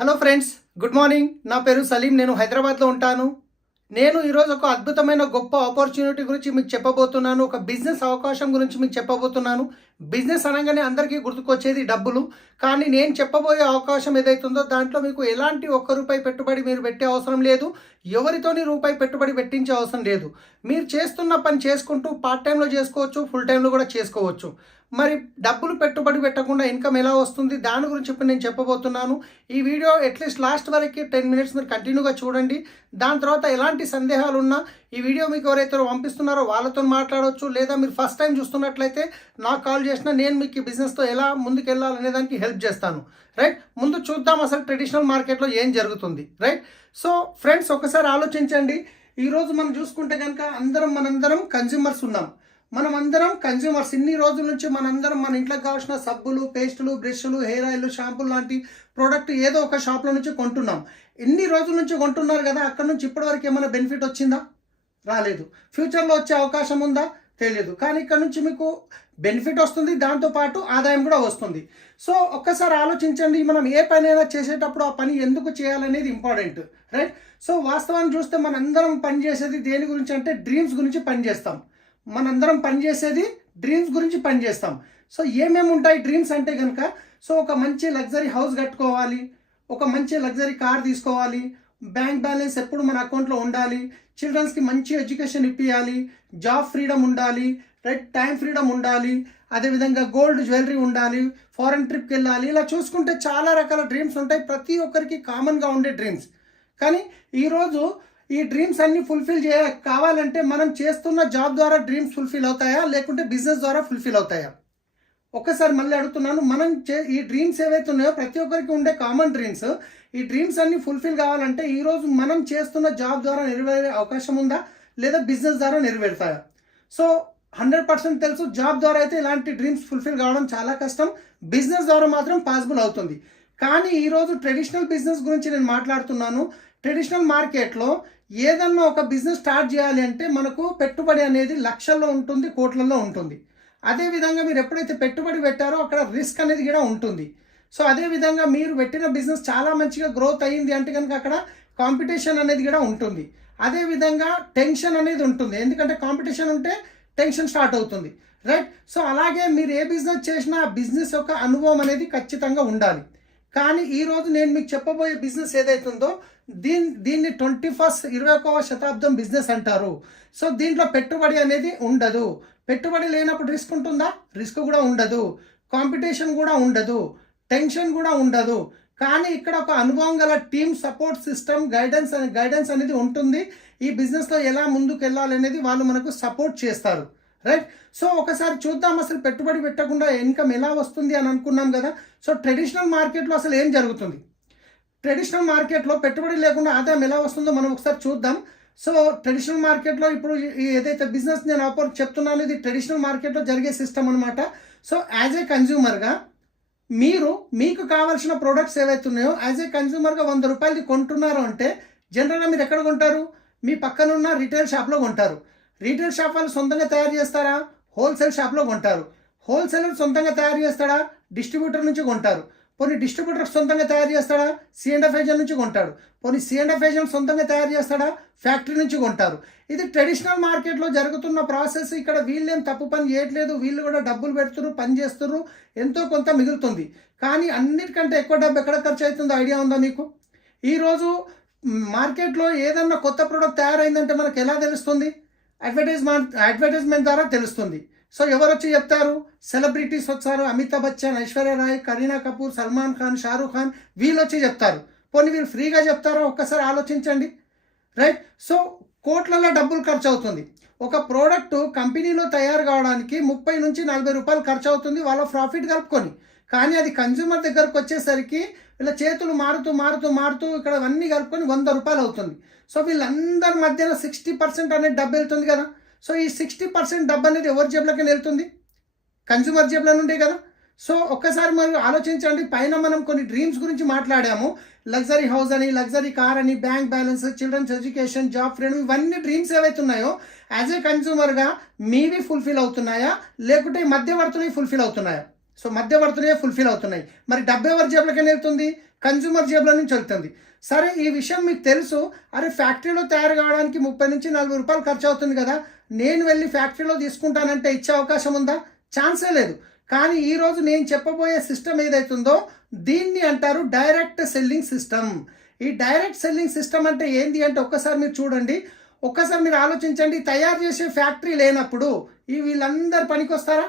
Hello friends, good morning. నా పేరు సలీం. నేను హైదరాబాద్లో ఉంటాను. నేను ఈరోజు ఒక అద్భుతమైన గొప్ప ఆపర్చునిటీ గురించి మీకు చెప్పబోతున్నాను. ఒక బిజినెస్ అవకాశం గురించి మీకు చెప్పబోతున్నాను. బిజినెస్ అనగానే అందరికీ గుర్తుకొచ్చేది డబ్బులు. కానీ నేను చెప్పబోయే అవకాశం ఏదైతుందో దాంట్లో మీకు ఎలాంటి ఒక్క రూపాయి పెట్టుబడి మీరు పెట్టే అవసరం లేదు. ఎవరితోని రూపాయి పెట్టుబడి పెట్టించే అవసరం లేదు. మీరు చేస్తున్న పని చేసుకుంటూ పార్ట్ టైంలో చేసుకోవచ్చు, ఫుల్ టైంలో కూడా చేసుకోవచ్చు. మరి డబ్బులు పెట్టుబడి పెట్టకుండా ఇన్కమ్ ఎలా వస్తుంది దాని గురించి ఇప్పుడు నేను చెప్పబోతున్నాను. ఈ వీడియో అట్లీస్ట్ లాస్ట్ వరకు 10 మినిట్స్ మీరు కంటిన్యూగా చూడండి. దాని తర్వాత ఎలాంటి సందేహాలు ఉన్నా ఈ వీడియో మీకు ఎవరైతే పంపిస్తున్నారో వాళ్ళతో మాట్లాడవచ్చు. లేదా మీరు ఫస్ట్ టైం చూస్తున్నట్లయితే నాకు కాల్ చేసినా నేను మీకు ఈ బిజినెస్తో ఎలా ముందుకు వెళ్ళాలనే దానికి హెల్ప్ చేస్తాను. రైట్, ముందు చూద్దాం అసలు ట్రెడిషనల్ మార్కెట్లో ఏం జరుగుతుంది. రైట్, సో ఫ్రెండ్స్ ఒకసారి ఆలోచించండి. ఈరోజు మనం చూసుకుంటే కనుక మనందరం కన్జ్యూమర్స్ ఉన్నాం. మనమందరం కన్జ్యూమర్స్. ఇన్ని రోజుల నుంచి మనందరం మన ఇంట్లోకి కావాల్సిన సబ్బులు, పేస్టులు, బ్రష్లు, హెయిర్ ఆయిల్, షాంపూలు లాంటి ప్రోడక్ట్ ఏదో ఒక షాప్లో నుంచి కొంటున్నాం. ఎన్ని రోజుల నుంచి కొంటున్నారు కదా, అక్కడ నుంచి ఇప్పటివరకు ఏమైనా బెనిఫిట్ వచ్చిందా? రాలేదు. ఫ్యూచర్లో వచ్చే అవకాశం ఉందా? తెలియదు. కానీ ఇక్కడ నుంచి మీకు బెనిఫిట్ వస్తుంది, దాంతోపాటు ఆదాయం కూడా వస్తుంది. సో ఒక్కసారి ఆలోచించండి, మనం ఏ పని అయినా చేసేటప్పుడు ఆ పని ఎందుకు చేయాలనేది ఇంపార్టెంట్. రైట్, సో వాస్తవాన్ని చూస్తే మనందరం పని చేసేది దేని గురించి అంటే డ్రీమ్స్ గురించి పనిచేస్తాం. మనందరం పనిచేసేది డ్రీమ్స్ గురించి పనిచేస్తాం. సో ఏమేమి ఉంటాయి డ్రీమ్స్ అంటే కనుక, సో ఒక మంచి లగ్జరీ హౌస్ కట్టుకోవాలి, ఒక మంచి లగ్జరీ కార్ తీసుకోవాలి, బ్యాంక్ బ్యాలెన్స్ ఎప్పుడు మన అకౌంట్లో ఉండాలి, చిల్డ్రన్స్కి మంచి ఎడ్యుకేషన్ ఇప్పించాలి, జాబ్ ఫ్రీడమ్ ఉండాలి, రైట్, టైం ఫ్రీడమ్ ఉండాలి, అదేవిధంగా గోల్డ్ జ్యువెలరీ ఉండాలి, ఫారెన్ ట్రిప్కి వెళ్ళాలి. ఇలా చూసుకుంటే చాలా రకాల డ్రీమ్స్ ఉంటాయి. ప్రతి ఒక్కరికి కామన్గా ఉండే డ్రీమ్స్. కానీ ఈరోజు ఈ డ్రీమ్స్ అన్ని ఫుల్ఫిల్ కావాలంటే మనం చేస్తున్న జాబ్ ద్వారా డ్రీమ్స్ ఫుల్ఫిల్ అవుతాయా, లేకుంటే బిజినెస్ ద్వారా ఫుల్ఫిల్ అవుతాయా? ఒక్కసారి మళ్ళీ అడుగుతున్నాను. ఈ డ్రీమ్స్ ఏవైతే ఉన్నాయో ప్రతి ఒక్కరికి ఉండే కామన్ డ్రీమ్స్. ఈ డ్రీమ్స్ అన్ని ఫుల్ఫిల్ కావాలంటే ఈరోజు మనం చేస్తున్న జాబ్ ద్వారా నెరవేరే అవకాశం ఉందా, లేదా బిజినెస్ ద్వారా నెరవేరుతాయా? సో 100% తెలుసు, జాబ్ ద్వారా అయితే ఇలాంటి డ్రీమ్స్ ఫుల్ఫిల్ కావడం చాలా కష్టం. బిజినెస్ ద్వారా మాత్రం పాసిబుల్ అవుతుంది. కానీ ఈరోజు ట్రెడిషనల్ బిజినెస్ గురించి నేను మాట్లాడుతున్నాను. ట్రెడిషనల్ మార్కెట్లో ఏదన్నా ఒక బిజినెస్ స్టార్ట్ చేయాలి అంటే మనకు పెట్టుబడి అనేది లక్షల్లో ఉంటుంది, కోట్లలో ఉంటుంది. అదేవిధంగా మీరు ఎప్పుడైతే పెట్టుబడి పెట్టారో అక్కడ రిస్క్ అనేది కూడా ఉంటుంది. సో అదేవిధంగా మీరు పెట్టిన బిజినెస్ చాలా మంచిగా గ్రోత్ అయ్యింది అంటే కనుక అక్కడ కాంపిటీషన్ అనేది కూడా ఉంటుంది. అదేవిధంగా టెన్షన్ అనేది ఉంటుంది, ఎందుకంటే కాంపిటీషన్ ఉంటే టెన్షన్ స్టార్ట్ అవుతుంది. రైట్, సో అలాగే మీరు ఏ బిజినెస్ చేసినా ఆ బిజినెస్ యొక్క అనుభవం అనేది ఖచ్చితంగా ఉండాలి. కానీ ఈరోజు నేను మీకు చెప్పబోయే బిజినెస్ ఏదైతుందో దీన్ని 21వ శతాబ్దం బిజినెస్ అంటారు. సో దీంట్లో పెట్టుబడి అనేది ఉండదు. పెట్టుబడి లేనప్పుడు రిస్క్ ఉంటుందా? రిస్క్ కూడా ఉండదు. కాంపిటీషన్ కూడా ఉండదు. టెన్షన్ కూడా ఉండదు. కానీ ఇక్కడ ఒక అనుభవం గల టీమ్ సపోర్ట్ సిస్టమ్, గైడెన్స్ అనేది ఉంటుంది. ఈ బిజినెస్లో ఎలా ముందుకు వెళ్ళాలనేది వాళ్ళు మనకు సపోర్ట్ చేస్తారు. రైట్, సో ఒకసారి చూద్దాం అసలు పెట్టుబడి పెట్టకుండా ఇన్కమ్ ఎలా వస్తుంది అని అనుకున్నాం కదా. సో ట్రెడిషనల్ మార్కెట్లో అసలు ఏం జరుగుతుంది, ట్రెడిషనల్ మార్కెట్లో పెట్టుబడి లేకుండా ఆదాయం ఎలా వస్తుందో మనం ఒకసారి చూద్దాం. సో ట్రెడిషనల్ మార్కెట్లో ఇప్పుడు ఏదైతే బిజినెస్ నేను చెప్తున్నాను ఇది ట్రెడిషనల్ మార్కెట్లో జరిగే సిస్టమ్ అనమాట. సో యాజ్ ఏ కన్జ్యూమర్గా మీకు కావాల్సిన ప్రోడక్ట్స్ ఏవైతే ఉన్నాయో యాజ్ ఏ కన్జ్యూమర్గా 100 రూపాయలది కొంటున్నారు అంటే జనరల్గా మీరు ఎక్కడ కొంటారు? మీ పక్కనున్న రీటైల్ షాప్లో కొంటారు. రీటైల్ షాప్ వాళ్ళు సొంతంగా తయారు చేస్తారా? హోల్సేల్ షాప్లో కొంటారు. హోల్సేలర్ సొంతంగా తయారు చేస్తాడా? డిస్ట్రిబ్యూటర్ నుంచి కొంటారు. కొన్ని డిస్ట్రిబ్యూటర్ సొంతంగా తయారు చేస్తాడా? C&F ఏజెంట్ నుంచి కొంటాడు. కొన్ని C&F ఏజెంట్ సొంతంగా తయారు చేస్తాడా? ఫ్యాక్టరీ నుంచి కొంటారు. ఇది ట్రెడిషనల్ మార్కెట్లో జరుగుతున్న ప్రాసెస్. ఇక్కడ వీళ్ళేం తప్పు పని చేయట్లేదు, వీళ్ళు కూడా డబ్బులు పెడుతున్నారు, పని చేస్తున్నారు, ఎంతో కొంత మిగులుతుంది. కానీ అన్నిటికంటే ఎక్కువ డబ్బు ఎక్కడ ఖర్చు అవుతుందో ఐడియా ఉందా మీకు? ఈరోజు మార్కెట్లో ఏదన్నా కొత్త ప్రోడక్ట్ తయారైందంటే మనకు ఎలా తెలుస్తుంది? అడ్వర్టైజ్మెంట్ ద్వారా తెలుస్తుంది. సో ఎవరు వచ్చి చెప్తారు? సెలబ్రిటీస్ వచ్చారు, అమితాబ్ బచ్చన్, ఐశ్వర్య రాయ్, కరీనా కపూర్, సల్మాన్ ఖాన్, షారూఖ్ ఖాన్, వీళ్ళు వచ్చి చెప్తారు. పోనీ వీళ్ళు ఫ్రీగా చెప్తారో ఒక్కసారి ఆలోచించండి. రైట్, సో కోట్లలో డబ్బులు ఖర్చు అవుతుంది. ఒక ప్రోడక్ట్ కంపెనీలో తయారు కావడానికి 30 నుంచి 40 రూపాయలు ఖర్చు అవుతుంది వాళ్ళ ప్రాఫిట్ కలుపుకొని. కానీ అది కన్జ్యూమర్ దగ్గరకు వచ్చేసరికి వీళ్ళ చేతులు మారుతూ ఇక్కడ అన్నీ కలుపుకొని 100 రూపాయలు అవుతుంది. సో వీళ్ళందరి మధ్యన 60% అనేది డబ్బు వెళ్తుంది కదా. సో ఈ 60% డబ్బు అనేది ఎవరి జేబులోకి వెళ్తుంది? కన్జ్యూమర్ జేబులో నుండే కదా. సో ఒక్కసారి మనం ఆలోచించండి. పైన మనం కొన్ని డ్రీమ్స్ గురించి మాట్లాడాము. లగ్జరీ హౌస్ అని, లగ్జరీ కార్ అని, bank balance, children's education, job freedom, ఇవన్నీ డ్రీమ్స్ ఏవైతే ఉన్నాయో యాజ్ ఏ కన్జ్యూమర్గా మీవి ఫుల్ఫిల్ అవుతున్నాయా, లేకుంటే మధ్యవర్తులు ఫుల్ఫిల్ అవుతున్నాయా? సో మధ్యవర్తులే ఫుల్ఫిల్ అవుతున్నాయి. మరి డబ్బు ఎవరి జేబులోకి వెళ్తుంది? కన్జ్యూమర్ జేబుల నుంచి వెళ్తుంది. సరే, ఈ విషయం మీకు తెలుసు. అరే, ఫ్యాక్టరీలో తయారు కావడానికి 30 నుంచి 40 రూపాయలు ఖర్చు అవుతుంది కదా, నేను వెళ్ళి ఫ్యాక్టరీలో తీసుకుంటానంటే ఇచ్చే అవకాశం ఉందా? ఛాన్సే లేదు. కానీ ఈరోజు నేను చెప్పబోయే సిస్టమ్ ఏదైతుందో దీన్ని అంటారు డైరెక్ట్ సెల్లింగ్ సిస్టమ్. ఈ డైరెక్ట్ సెల్లింగ్ సిస్టమ్ అంటే ఏంటి అంటే ఒక్కసారి మీరు చూడండి, ఒక్కసారి మీరు ఆలోచించండి. తయారు చేసే ఫ్యాక్టరీ లేనప్పుడు వీళ్ళందరూ పనికొస్తారా?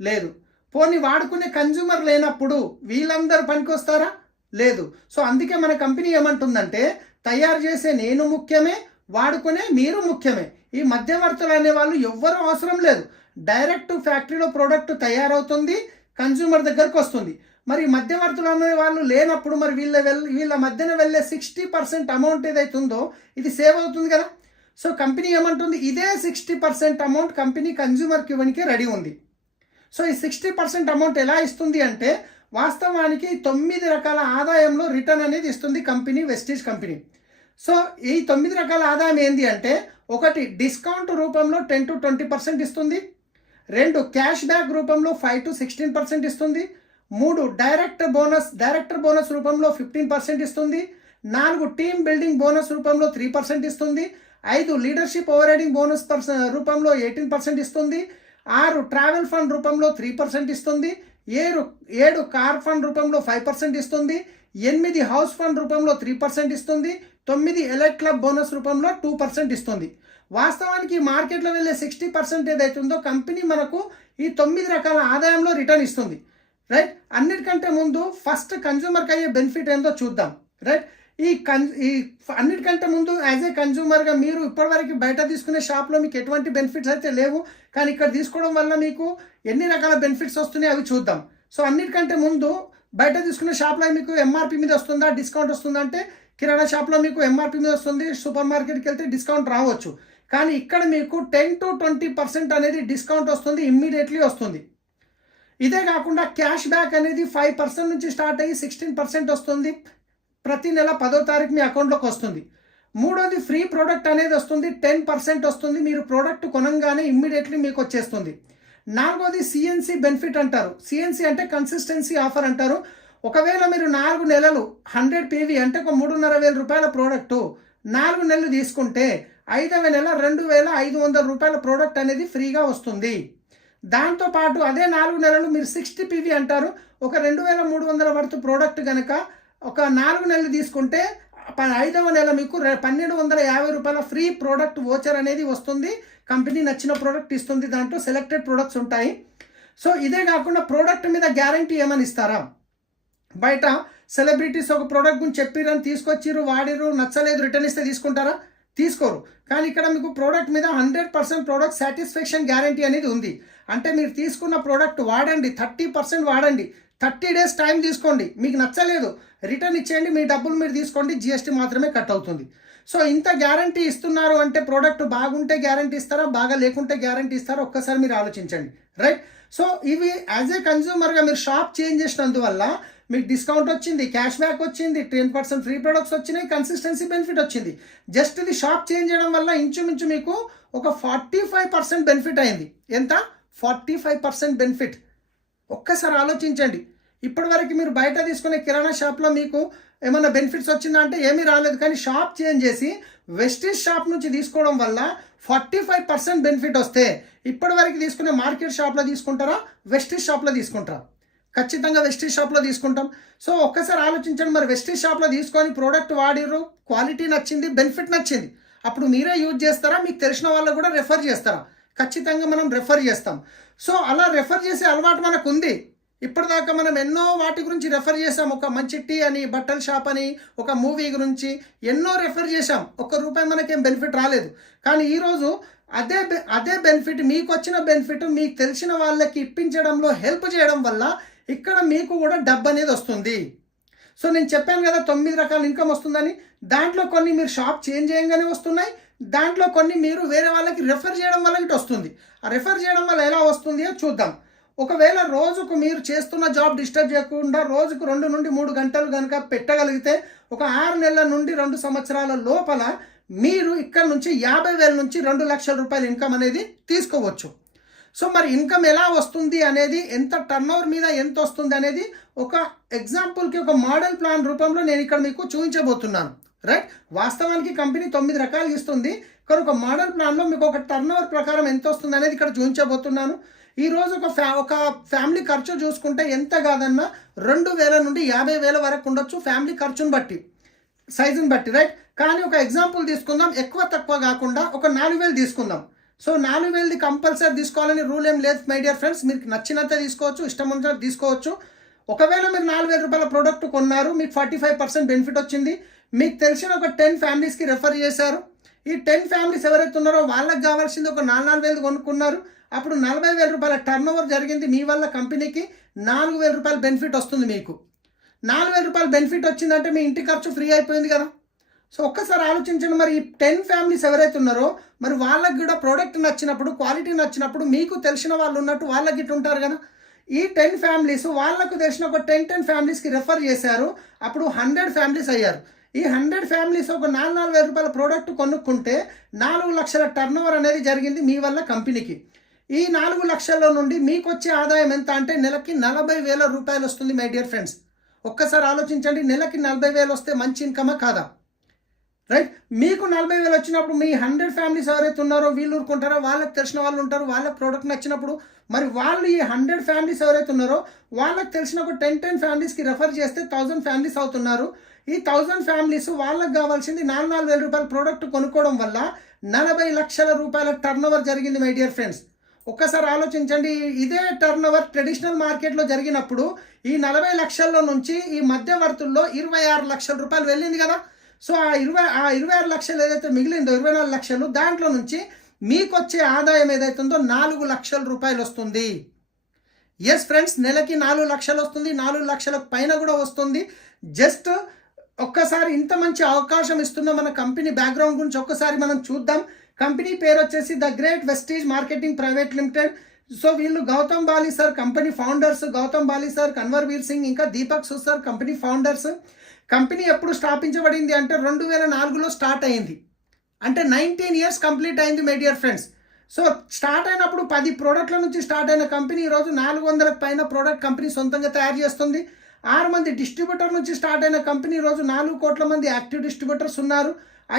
లేదు. పోనీ వాడుకునే కన్జ్యూమర్ లేనప్పుడు వీళ్ళందరూ పనికొస్తారా? లేదు. సో అందుకే మన కంపెనీ ఏమంటుందంటే, తయారు చేసే నేను ముఖ్యమే, వాడుకునే మీరు ముఖ్యమే. ఈ మధ్యవర్తులు అనే వాళ్ళు ఎవ్వరూ అవసరం లేదు. డైరెక్ట్ ఫ్యాక్టరీలో ప్రోడక్ట్ తయారవుతుంది, కన్జ్యూమర్ దగ్గరకు వస్తుంది. మరి మధ్యవర్తులు అనే వాళ్ళు లేనప్పుడు మరి వీళ్ళ మధ్యన వెళ్ళే 60% అమౌంట్ ఏదైతుందో ఇది సేవ్ అవుతుంది కదా. సో కంపెనీ ఏమంటుంది, ఇదే 60% అమౌంట్ కంపెనీ కన్జ్యూమర్కి ఇవ్వడానికి రెడీ ఉంది. సో ఈ 60% అమౌంట్ ఎలా ఇస్తుంది అంటే, వాస్తవానికి 9 రకాల ఆదాయంలో రిటర్న్ అనేది ఇస్తుంది కంపెనీ, వెస్టీజ్ కంపెనీ. సో ఈ 9 రకాల ఆదాయం ఏంటి అంటే, 1 డిస్కౌంట్ రూపంలో 10 to 20% ఇస్తుంది. 2 క్యాష్ బ్యాక్ రూపంలో 5 to 16% ఇస్తుంది. 3 డైరెక్టర్ బోనస్ రూపంలో 15% ఇస్తుంది. 4 టీమ్ బిల్డింగ్ బోనస్ రూపంలో 3% ఇస్తుంది. 5 లీడర్షిప్ ఓవర్ రైడింగ్ బోనస్ రూపంలో 18% ఇస్తుంది. 6 ట్రావెల్ ఫండ్ రూపంలో 3% ఇస్తుంది. 7 కార్ ఫండ్ రూపంలో 5% ఇస్తుంది. 8 హౌస్ ఫండ్ రూపంలో 3% ఇస్తుంది. 9 ఎలైట్ క్లబ్ బోనస్ రూపంలో 2% ఇస్తుంది. వాస్తవానికి మార్కెట్లో వెళ్ళే 60% ఏదైతుందో కంపెనీ మనకు ఈ 9 రకాల ఆదాయంలో రిటర్న్ ఇస్తుంది. రైట్. అన్నిటికంటే ముందు ఫస్ట్ కన్జ్యూమర్కి అయ్యే బెనిఫిట్ ఏందో చూద్దాం. రైట్. ఈ అన్నిటికంటే ముందు యాజ్ ఏ కన్జ్యూమర్గా మీరు ఇప్పటివరకు బయట తీసుకునే షాప్లో మీకు ఎటువంటి బెనిఫిట్స్ అయితే లేవు, కానీ ఇక్కడ తీసుకోవడం వల్ల మీకు ఎన్ని రకాల బెనిఫిట్స్ వస్తున్నాయి అవి చూద్దాం. సో అన్నిటికంటే ముందు బయట తీసుకునే షాప్లో మీకు ఎంఆర్పి మీద వస్తుందా, డిస్కౌంట్ వస్తుందా అంటే, కిరాణా షాప్లో మీకు ఎంఆర్పి మీద వస్తుంది, సూపర్ మార్కెట్కి వెళ్తే డిస్కౌంట్ రావచ్చు. కానీ ఇక్కడ మీకు 10 to 20% అనేది డిస్కౌంట్ వస్తుంది, ఇమ్మీడియట్లీ వస్తుంది. ఇదే కాకుండా క్యాష్ బ్యాక్ అనేది 5% నుంచి స్టార్ట్ అయ్యి 16% వస్తుంది. ప్రతి నెల 10వ తారీఖు మీ అకౌంట్లోకి వస్తుంది. 3వది ఫ్రీ ప్రోడక్ట్ అనేది వస్తుంది, 10% వస్తుంది. మీరు ప్రోడక్ట్ కొనంగానే ఇమ్మీడియట్లీ మీకు వచ్చేస్తుంది. 4వది సిఎన్సి బెనిఫిట్ అంటారు. సిఎన్సి అంటే కన్సిస్టెన్సీ ఆఫర్ అంటారు. ఒకవేళ మీరు 4 నెలలు 100 PV అంటే ఒక 3,500 రూపాయల ప్రోడక్టు 4 నెలలు తీసుకుంటే 5వ నెల 2,500 రూపాయల ప్రోడక్ట్ అనేది ఫ్రీగా వస్తుంది. దాంతోపాటు అదే 4 నెలలు మీరు 60 PV అంటారు. ఒక 2,300 వర్త్ ప్రోడక్ట్ కనుక ఒక 4 నెలలు తీసుకుంటే 5వ నెల మీకు 1,250 రూపాయల ఫ్రీ ప్రోడక్ట్ వోచర్ అనేది వస్తుంది. కంపెనీ నచ్చిన ప్రోడక్ట్ ఇస్తుంది, దాంట్లో సెలెక్టెడ్ ప్రోడక్ట్స్ ఉంటాయి. సో ఇదే కాకుండా ప్రోడక్ట్ మీద గ్యారంటీ ఏమని ఇస్తారా? బయట సెలబ్రిటీస్ ఒక ప్రోడక్ట్ గురించి చెప్పిరని తీసుకొచ్చిర్రు, వాడిరు, నచ్చలేదు, రిటర్న్ ఇస్తే తీసుకుంటారా? తీసుకోరు. కానీ ఇక్కడ మీకు ప్రోడక్ట్ మీద 100% ప్రోడక్ట్ సాటిస్ఫాక్షన్ గ్యారంటీ అనేది ఉంది. అంటే మీరు తీసుకున్న ప్రోడక్ట్ వాడండి, 30% వాడండి, 30 days టైం తీసుకోండి, మీకు నచ్చలేదు రిటర్న్ ఇచ్చేయండి, మీ డబ్బులు మీరు తీసుకోండి, GST మాత్రమే కట్ అవుతుంది. సో ఇంత గ్యారంటీ ఇస్తున్నారు అంటే ప్రోడక్ట్ బాగుంటే గ్యారంటీ ఇస్తారా, బాగా లేకుంటే గ్యారంటీ ఇస్తారా? ఒక్కసారి మీరు ఆలోచించండి. రైట్. సో ఇవి యాజ్ ఏ కన్జ్యూమర్గా మీరు షాప్ చేంజ్ చేసినందువల్ల మీకు డిస్కౌంట్ వచ్చింది, క్యాష్ బ్యాక్ వచ్చింది, 10% ఫ్రీ ప్రొడక్ట్స్ వచ్చినాయి, కన్సిస్టెన్సీ బెనిఫిట్ వచ్చింది. జస్ట్ ఇది షాప్ చేంజ్ చేయడం వల్ల ఇంచుమించు మీకు ఒక 45% బెనిఫిట్ అయింది. ఎంత? 45% బెనిఫిట్. ఒక్కసారి ఆలోచించండి. ఇప్పటివరకు మీరు బయట తీసుకునే కిరాణా షాప్లో మీకు ఏమైనా బెనిఫిట్స్ వచ్చిందా అంటే ఏమీ రాలేదు. కానీ షాప్ చేంజ్ చేసి వెస్టీజ్ షాప్ నుంచి తీసుకోవడం వల్ల 45% బెనిఫిట్ వస్తే ఇప్పటివరకు తీసుకునే మార్కెట్ షాప్లో తీసుకుంటారా, వెస్టీజ్ షాప్లో తీసుకుంటారా? ఖచ్చితంగా వెస్టీజ్ షాప్లో తీసుకుంటాం. సో ఒక్కసారి ఆలోచించండి. మరి వెస్టీజ్ షాప్లో తీసుకొని ప్రోడక్ట్ వాడిర్రు, క్వాలిటీ నచ్చింది, బెనిఫిట్ నచ్చింది, అప్పుడు మీరే యూజ్ చేస్తారా, మీకు తెలిసిన వాళ్ళకు కూడా రెఫర్ చేస్తారా? ఖచ్చితంగా మనం రెఫర్ చేస్తాం. సో అలా రెఫర్ చేసే అలవాటు మనకు ఉంది. ఇప్పటిదాకా మనం ఎన్నో వాటి గురించి రెఫర్ చేసాం. ఒక మంచి టీ అని, బట్టల షాప్ అని, ఒక మూవీ గురించి ఎన్నో రెఫర్ చేసాం. ₹1 మనకేం బెనిఫిట్ రాలేదు. కానీ ఈరోజు అదే బెనిఫిట్, మీకు వచ్చిన బెనిఫిట్ మీకు తెలిసిన వాళ్ళకి ఇప్పించడంలో హెల్ప్ చేయడం వల్ల ఇక్కడ మీకు కూడా డబ్బు అనేది వస్తుంది. సో నేను చెప్పాను కదా 9 రకాల ఇన్కమ్ వస్తుందని. దాంట్లో కొన్ని మీరు షాప్ చేంజ్ చేయగానే వస్తున్నాయి, దాంట్లో కొన్ని మీరు వేరే వాళ్ళకి రెఫర్ చేయడం వల్ల ఇటు వస్తుంది. ఆ రెఫర్ చేయడం వల్ల ఎలా వస్తుంది చూద్దాం. ఒకవేళ రోజుకు మీరు చేస్తున్న జాబ్ డిస్టర్బ్ చేయకుండా రోజుకు 2 నుండి 3 గంటలు కనుక పెట్టగలిగితే ఒక 6 నెలల నుండి 2 సంవత్సరాల లోపల మీరు ఇక్కడ నుంచి 50,000 నుంచి 2 లక్షల రూపాయల ఇన్కమ్ అనేది తీసుకోవచ్చు. సో మరి ఇన్కమ్ ఎలా వస్తుంది అనేది, ఎంత టర్నోవర్ మీద ఎంత వస్తుంది అనేది ఒక ఎగ్జాంపుల్కి ఒక మోడల్ ప్లాన్ రూపంలో నేను ఇక్కడ మీకు చూపించబోతున్నాను. రైట్, వాస్తవానికి కంపెనీ 9 రకాలు ఇస్తుంది, కానీ ఒక మోడల్ ప్లాన్లో మీకు ఒక టర్నోవర్ ప్రకారం ఎంత వస్తుంది అనేది ఇక్కడ చూపించబోతున్నాను. ఈరోజు ఒక ఫ్యామిలీ ఖర్చు చూసుకుంటే ఎంత కాదన్నా 2,000 నుండి 50,000 వరకు ఉండొచ్చు, ఫ్యామిలీ ఖర్చును బట్టి, సైజుని బట్టి. రైట్, కానీ ఒక ఎగ్జాంపుల్ తీసుకుందాం, ఎక్కువ తక్కువ కాకుండా ఒక 4,000 తీసుకుందాం. సో 4,000ది కంపల్సరీ తీసుకోవాలని రూల్ ఏం లేదు మై డియర్ ఫ్రెండ్స్. మీకు నచ్చినంత తీసుకోవచ్చు, ఇష్టం ఉన్నంత తీసుకోవచ్చు. ఒకవేళ మీరు 4,000 రూపాయల ప్రోడక్ట్ కొన్నారు, మీకు 45% బెనిఫిట్ వచ్చింది, మీకు తెలిసిన ఒక 10 ఫ్యామిలీస్కి రెఫర్ చేశారు. ఈ 10 ఫ్యామిలీస్ ఎవరైతే ఉన్నారో వాళ్ళకి కావాల్సింది ఒక 4,000 కొనుక్కున్నారు, అప్పుడు 40,000 రూపాయల టర్న్ ఓవర్ జరిగింది. మీ వల్ల కంపెనీకి 4,000 రూపాయల బెనిఫిట్ వస్తుంది. మీకు 4,000 రూపాయల బెనిఫిట్ వచ్చిందంటే మీ ఇంటి ఖర్చు ఫ్రీ అయిపోయింది కదా. సో ఒక్కసారి ఆలోచించండి, మరి ఈ 10 ఫ్యామిలీస్ ఎవరైతే ఉన్నారో మరి వాళ్ళకి కూడా ప్రోడక్ట్ నచ్చినప్పుడు, క్వాలిటీ నచ్చినప్పుడు, మీకు తెలిసిన వాళ్ళు ఉన్నట్టు వాళ్ళకి ఇటు ఉంటారు కదా. ఈ 10 ఫ్యామిలీస్ వాళ్ళకు తెలిసిన ఒక 10 ఫ్యామిలీస్కి రెఫర్ చేశారు, అప్పుడు 100 ఫ్యామిలీస్ అయ్యారు. ఈ 100 ఫ్యామిలీస్ ఒక 4,000 రూపాయల ప్రోడక్ట్ కొనుక్కుంటే 4 లక్షల టర్న్ ఓవర్ అనేది జరిగింది మీ వల్ల కంపెనీకి. ఈ 4 లక్షల నుండి మీకు వచ్చే ఆదాయం ఎంత అంటే నెలకి 40,000 రూపాయలు వస్తుంది మై డియర్ ఫ్రెండ్స్. ఒక్కసారి ఆలోచించండి, నెలకి 40,000 వస్తే మంచి ఇన్కమా కాదా? రైట్, మీకు 40,000 వచ్చినప్పుడు మీ 100 ఫ్యామిలీస్ ఎవరైతే ఉన్నారో వీళ్ళు ఊరుకుంటారో, వాళ్ళకి తెలిసిన వాళ్ళు ఉంటారు, వాళ్ళకి ప్రోడక్ట్ నచ్చినప్పుడు మరి వాళ్ళు ఈ 100 ఫ్యామిలీస్ ఎవరైతే ఉన్నారో వాళ్ళకి తెలిసిన ఒక 10 ఫ్యామిలీస్కి రెఫర్ చేస్తే 1,000 ఫ్యామిలీస్ అవుతున్నారు. ఈ 1,000 ఫ్యామిలీస్ వాళ్ళకి కావాల్సింది 4,000 రూపాయల ప్రోడక్ట్ కొనుక్కోవడం వల్ల 40 లక్షల రూపాయల టర్న్ ఓవర్ జరిగింది మై డియర్ ఫ్రెండ్స్. ఒక్కసారి ఆలోచించండి, ఇదే టర్న్ ఓవర్ ట్రెడిషనల్ మార్కెట్లో జరిగినప్పుడు ఈ 40 లక్షల్లో నుంచి ఈ మధ్యవర్తుల్లో 26 లక్షల రూపాయలు వెళ్ళింది కదా. సో ఆ 26 లక్షలు ఏదైతే మిగిలిందో 24 లక్షలు, దాంట్లో నుంచి మీకు వచ్చే ఆదాయం ఏదైతుందో 4 లక్షల రూపాయలు వస్తుంది. ఎస్ ఫ్రెండ్స్, నెలకి 4 లక్షలు వస్తుంది, 4 లక్షలకు పైన కూడా వస్తుంది. జస్ట్ ఒక్కసారి ఇంత మంచి అవకాశం ఇస్తున్న మన కంపెనీ బ్యాక్గ్రౌండ్ గురించి ఒక్కసారి మనం చూద్దాం. కంపెనీ పేరు వచ్చేసి the great Vestige marketing private limited. So వీళ్ళు Gautam Bali sir company founders, Gautam Bali sir, Kanwar Veer Singh, ఇంకా Deepak Sood sir company founders. Company ఎప్పుడు స్థాపించబడింది అంటే 2004లో స్టార్ట్ అయింది, అంటే 19 ఇయర్స్ కంప్లీట్ అయింది my dear friends. So start అయినప్పుడు 10 ప్రోడక్ట్ల నుంచి స్టార్ట్ అయిన కంపెనీ ఈరోజు 400కు పైన ప్రోడక్ట్ కంపెనీ సొంతంగా తయారు చేస్తుంది. 6 మంది డిస్ట్రిబ్యూటర్ నుంచి స్టార్ట్ అయిన కంపెనీ ఈరోజు 4 కోట్ల మంది యాక్టివ్ డిస్ట్రిబ్యూటర్స్ ఉన్నారు.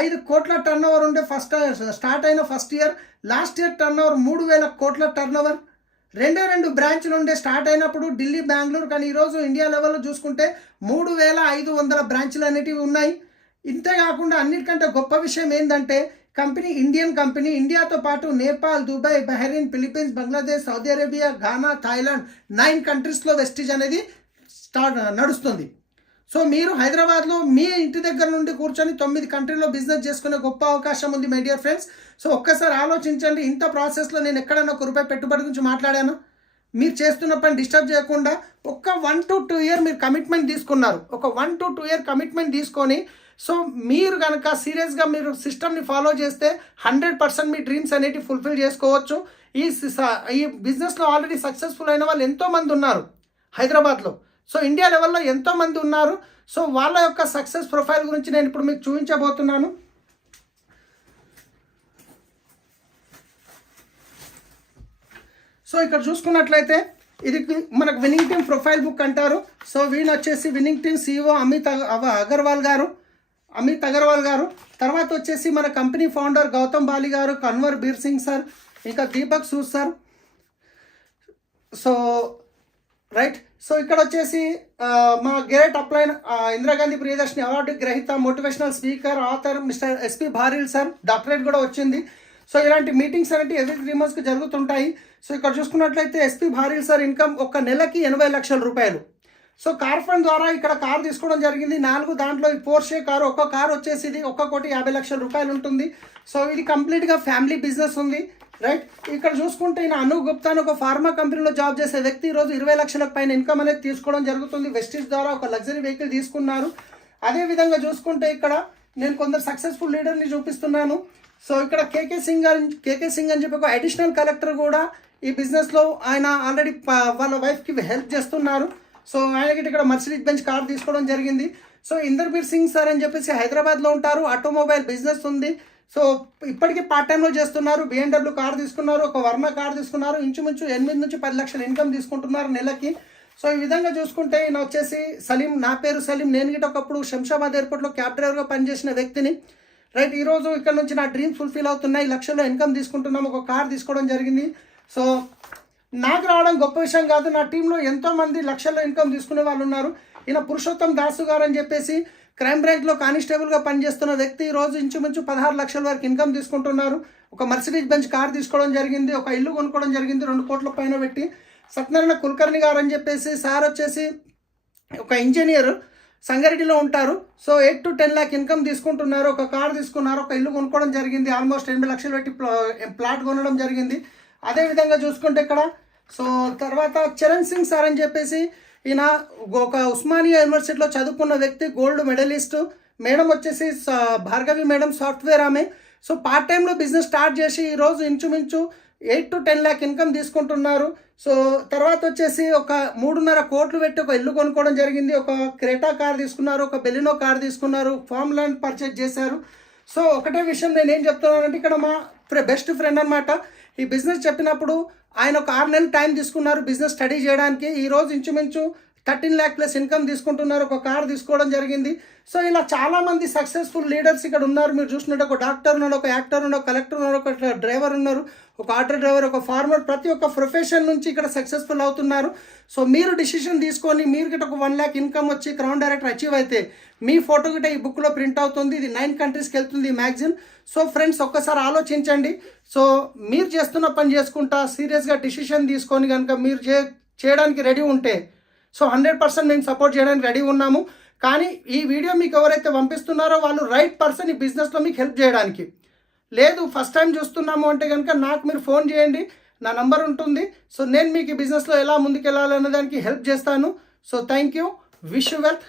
5 కోట్ల టర్న్ ఓవర్ ఉండే స్టార్ట్ అయిన first year. Last year turn over 3,000 కోట్ల టర్న్ ఓవర్. 2 బ్రాంచ్లు ఉండే స్టార్ట్ అయినప్పుడు ఢిల్లీ, బెంగళూరు, కానీ ఈరోజు ఇండియా లెవెల్లో చూసుకుంటే 3,500 బ్రాంచ్లు అనేటివి ఉన్నాయి. ఇంతేకాకుండా అన్నిటికంటే గొప్ప విషయం ఏంటంటే కంపెనీ ఇండియన్ కంపెనీ, ఇండియాతో పాటు Nepal, Dubai, Bahrain, Philippines, Bangladesh, Saudi Arabia, Ghana, Thailand 9 కంట్రీస్లో వెస్టీజ్ అనేది నడుస్తుంది. సో మీరు హైదరాబాద్లో మీ ఇంటి దగ్గర నుండి కూర్చొని 9 కంట్రీలో బిజినెస్ చేసుకునే గొప్ప అవకాశం ఉంది మై డియర్ ఫ్రెండ్స్. సో ఒక్కసారి ఆలోచించండి, ఇంత ప్రాసెస్లో నేను ఎక్కడైనా ₹1 పెట్టుబడి గురించి మాట్లాడాను? మీరు చేస్తున్న పని డిస్టర్బ్ చేయకుండా ఒక 1 to 2 ఇయర్ మీరు కమిట్మెంట్ తీసుకున్నారు. ఒక 1 to 2 ఇయర్ కమిట్మెంట్ తీసుకొని సో మీరు కనుక సీరియస్గా మీరు సిస్టమ్ని ఫాలో చేస్తే 100% మీ డ్రీమ్స్ అనేటివి ఫుల్ఫిల్ చేసుకోవచ్చు. ఈ బిజినెస్లో ఆల్రెడీ సక్సెస్ఫుల్ అయిన వాళ్ళు ఎంతోమంది ఉన్నారు హైదరాబాద్లో. సో ఇండియా లెవెల్లో ఎంతోమంది ఉన్నారు. సో వాళ్ళ యొక్క సక్సెస్ ప్రొఫైల్ గురించి నేను ఇప్పుడు మీకు చూపించబోతున్నాను. సో ఇక్కడ చూసుకున్నట్లయితే ఇది మనకు విన్నింగ్ టీమ్ ప్రొఫైల్ బుక్ అంటారు. సో వీళ్ళు వచ్చేసి winning team CEO Amit Agarwal గారు. తర్వాత వచ్చేసి మన కంపెనీ ఫౌండర్ గౌతమ్ బాలి గారు, కన్వర్ బీర్ సింగ్ సార్, ఇంకా Deepak Sood sir. So right, so ఇక్కడ వచ్చేసి మా great upline Indira Gandhi Priyadarshini award గ్రహీత, motivational speaker, author mister SP Bharill sir, doctorate కూడా వచ్చింది. సో ఇలాంటి మీటింగ్స్ అనేవి ఎవ్రీ 3 మంత్స్కి జరుగుతుంటాయి. సో ఇక్కడ చూసుకున్నట్లయితే SP భారీల్ సార్ ఇన్కమ్ ఒక నెలకి 80 లక్షల రూపాయలు. సో కార్ ఫండ్ ద్వారా ఇక్కడ కారు తీసుకోవడం జరిగింది 4, దాంట్లో ఈ పోర్షే కారు, ఒక్క కారు వచ్చేసి ఇది 1,50 లక్షల రూపాయలు ఉంటుంది. సో ఇది కంప్లీట్గా ఫ్యామిలీ బిజినెస్ ఉంది. రైట్, ఇక్కడ చూసుకుంటే ఈయన అను గుప్తా అని ఒక ఫార్మా కంపెనీలో జాబ్ చేసే వ్యక్తి ఈరోజు 20 లక్షలకు పైన ఇన్కమ్ అనేది తీసుకోవడం జరుగుతుంది. వెస్టీజ్ ద్వారా ఒక లగ్జరీ వెహికల్ తీసుకున్నారు. అదేవిధంగా చూసుకుంటే ఇక్కడ నేను కొందరు సక్సెస్ఫుల్ లీడర్ని చూపిస్తున్నాను. సో ఇక్కడ కేకే సింగ్ అని చెప్పి ఒక అడిషనల్ కలెక్టర్ కూడా ఈ బిజినెస్లో ఆయన ఆల్రెడీ వాళ్ళ వైఫ్కి హెల్ప్ చేస్తున్నారు. సో ఆయనకి ఇక్కడ మర్సిడీస్ బెంచ్ కార్ తీసుకోవడం జరిగింది. సో ఇందర్బీర్ సింగ్ సార్ అని చెప్పేసి హైదరాబాద్లో ఉంటారు, ఆటోమొబైల్ బిజినెస్ ఉంది. సో ఇప్పటికీ పార్ట్ టైంలో చేస్తున్నారు. BMW కార్ తీసుకున్నారు, ఒక వర్ణ కార్ తీసుకున్నారు, ఇంచుమించు 8 నుంచి 10 లక్షల ఇన్కమ్ తీసుకుంటున్నారు నెలకి. సో ఈ విధంగా చూసుకుంటే ఈయన వచ్చేసి సలీం. నా పేరు సలీం. నేను గిట్ట ఒకప్పుడు శంషాబాద్ ఎయిర్పోర్ట్లో క్యాబ్ డ్రైవర్గా పనిచేసిన వ్యక్తిని. రైట్, ఈరోజు ఇక్కడ నుంచి నా డ్రీమ్స్ ఫుల్ఫిల్ అవుతున్నాయి. లక్షల్లో ఇన్కమ్ తీసుకుంటున్నాము. ఒక కార్ తీసుకోవడం జరిగింది. సో నాకు రావడం గొప్ప విషయం కాదు. నా టీంలో ఎంతోమంది లక్షల్లో ఇన్కమ్ తీసుకునే వాళ్ళు ఉన్నారు. ఈయన పురుషోత్తం దాసు గారు అని చెప్పేసి క్రైమ్ బ్రాంచ్లో కానిస్టేబుల్గా పనిచేస్తున్న వ్యక్తి ఈరోజు ఇంచుమించు 16 లక్షల వరకు ఇన్కమ్ తీసుకుంటున్నారు. ఒక మర్సిడీస్ బెంచ్ కార్ తీసుకోవడం జరిగింది, ఒక ఇల్లు కొనుక్కోవడం జరిగింది 2 కోట్ల పైన పెట్టి. సత్యనారాయణ కుల్కర్ణి గారు అని చెప్పేసి సార్ వచ్చేసి ఒక ఇంజనీర్, సంగారెడ్డిలో ఉంటారు. సో 8 to 10 లాక్ ఇన్కమ్ తీసుకుంటున్నారు. ఒక కార్ తీసుకున్నారు, ఒక ఇల్లు కొనుక్కోవడం జరిగింది, ఆల్మోస్ట్ 8 లక్షలు పెట్టి ప్లాట్ కొనడం జరిగింది. అదేవిధంగా చూసుకుంటే ఇక్కడ సో తర్వాత చరణ్ సింగ్ సార్ అని చెప్పేసి ఈయన ఒక ఉస్మానియా యూనివర్సిటీలో చదువుకున్న వ్యక్తి, గోల్డ్ మెడలిస్ట్. మేడం వచ్చేసి భార్గవి మేడం, సాఫ్ట్వేర్ ఆమె. సో పార్ట్ టైంలో బిజినెస్ స్టార్ట్ చేసి ఈరోజు ఇంచుమించు 8 to 10 లాక్ ఇన్కమ్ తీసుకుంటున్నారు. సో తర్వాత వచ్చేసి ఒక 3.5 కోట్లు పెట్టి ఒక ఇల్లు కొనుక్కోవడం జరిగింది, ఒక క్రెటా కార్ తీసుకున్నారు, ఒక బెలినో కార్ తీసుకున్నారు, ఫార్మ్ ల్యాండ్ పర్చేజ్ చేశారు. సో ఒకటే విషయం నేను ఏం చెప్తున్నానంటే, ఇక్కడ మా బెస్ట్ ఫ్రెండ్ అనమాట. ఈ బిజినెస్ చెప్పినప్పుడు ఆయన ఒక 6 నెలలు టైం తీసుకున్నారు బిజినెస్ స్టడీ చేయడానికి. ఈరోజు ఇంచుమించు 13 లాక్ ప్లస్ ఇన్కమ్ తీసుకుంటున్నారు, ఒక కార్ తీసుకోవడం జరిగింది. సో ఇలా చాలామంది సక్సెస్ఫుల్ లీడర్స్ ఇక్కడ ఉన్నారు. మీరు చూసినట్టు ఒక డాక్టర్ ఉన్నాడు, ఒక యాక్టర్ ఉన్నాడు, ఒక కలెక్టర్ ఉన్నాడు, ఒక డ్రైవర్ ఉన్నారు, ఒక ఆటో డ్రైవర్, ఒక ఫార్మర్. ప్రతి ఒక్క ప్రొఫెషన్ నుంచి ఇక్కడ సక్సెస్ఫుల్ అవుతున్నారు. సో మీరు డిసిషన్ తీసుకొని మీరు గిట్ట ఒక 1 లాక్ ఇన్కమ్ వచ్చి క్రౌన్ డైరెక్టర్ అచీవ్ అయితే మీ ఫోటో గిట్ట ఈ బుక్లో ప్రింట్ అవుతుంది. ఇది 9 కంట్రీస్కి వెళ్తుంది ఈ మ్యాగజైన్. సో ఫ్రెండ్స్ ఒక్కసారి ఆలోచించండి. సో మీరు చేస్తున్న పని చేసుకుంటా సీరియస్గా డిసిషన్ తీసుకొని కనుక మీరు చేయడానికి రెడీ ఉంటే సో 100% మేము సపోర్ట్ చేయడానికి రెడీ ఉన్నాము. కానీ ఈ వీడియో మీకు ఎవరైతే పంపిస్తున్నారో వాళ్ళు రైట్ పర్సన్ ఈ బిజినెస్లో మీకు హెల్ప్ చేయడానికి. లేదు ఫస్ట్ టైం చూస్తున్నాము అంటే కనుక నాకు మీరు ఫోన్ చేయండి, నా నంబర్ ఉంటుంది. సో నేను మీకు ఈ బిజినెస్లో ఎలా ముందుకెళ్ళాలనే దానికి హెల్ప్ చేస్తాను. So thank you, wish you well.